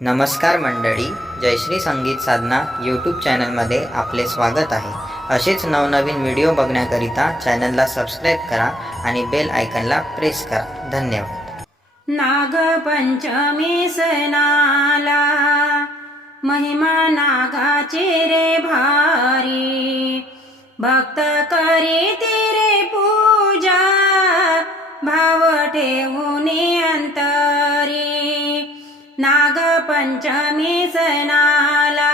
नमस्कार मंडळी, जयश्री संगीत साधना यूट्यूब चॅनलमध्ये आपले स्वागत आहे। असेच नवनवीन व्हिडिओ बघण्याकरिता चॅनलला सबस्क्राईब करा आणि बेल आयकॉनला प्रेस करा। धन्यवाद। नागपंचमी सणाला महिमा नागाची रे भारी, भक्त करीती रे पूजा भाव ठेवून अंतरी। नागपंचमी सणाला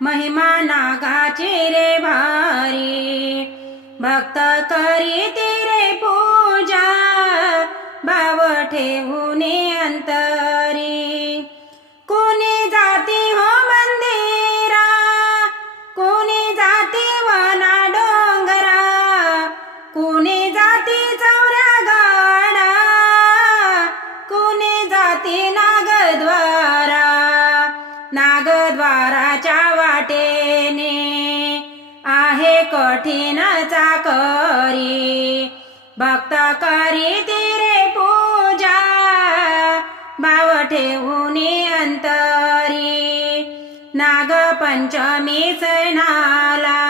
महिमा नागाची रे भारी, भक्त करीती रे पूजा भाव ठेवून अंतरी। कोणी जाती हो मंदिरा, कोणी जाती वना डोंगरा, कोणी जाती चौऱ्या गाडा, कोणी जाती नागद्वारा। नागद्वाराच्या वाटेने आहे कठीण चाकरी, भक्त करीती रे पूजा भाव ठेवून अंतरी। नागपंचमी सणाला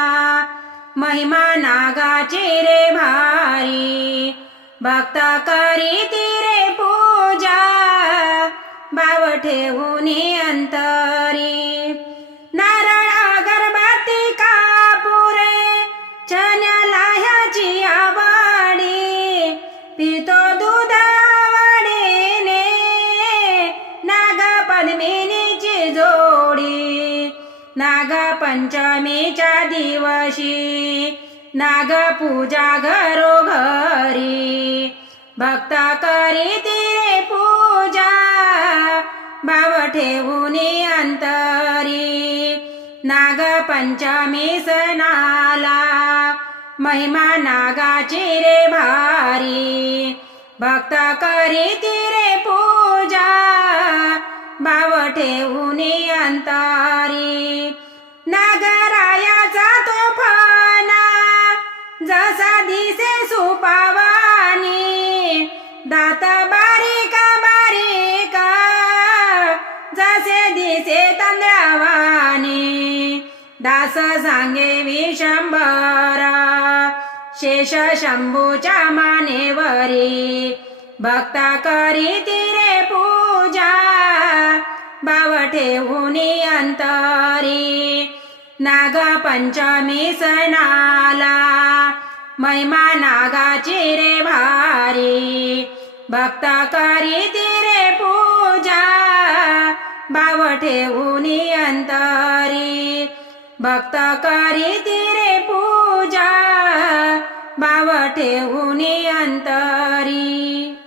महिमा नागाची रे भारी, भक्त करीती रे पूजा भाव ठेवून अंतरी। नारळ अगरबत्ती कापुरे चण्याला ह्याची आवडी, पितो दूध आवडीने नागपद्मिनीची जोडी। नागपंचमीच्या दिवशी नागपूजा घरोघरी, भक्त करीती रे पूजा भाव ठेवून अंतरी। नागपंचमी सणाला महिमा नागाची रे भारी, भक्त करीती रे पूजा भाव ठेवून अंतरी। नागरायाचा तो फणा जसा दिसे सुपावानी, दात बारीका बारीका जसे दिसे तांदळावानी। दास सांगे विशंभरा शेष शंभूच्या मानेवरी, भक्त करीती रे पूजा भाव ठेवून अंतरी। नागपंचमी सणाला महिमा नागाची रे भारी, भक्त करीती रे पूजा भाव ठेवून अंतरी। भक्त करीती रे पूजा भाव ठेवून अंतरी।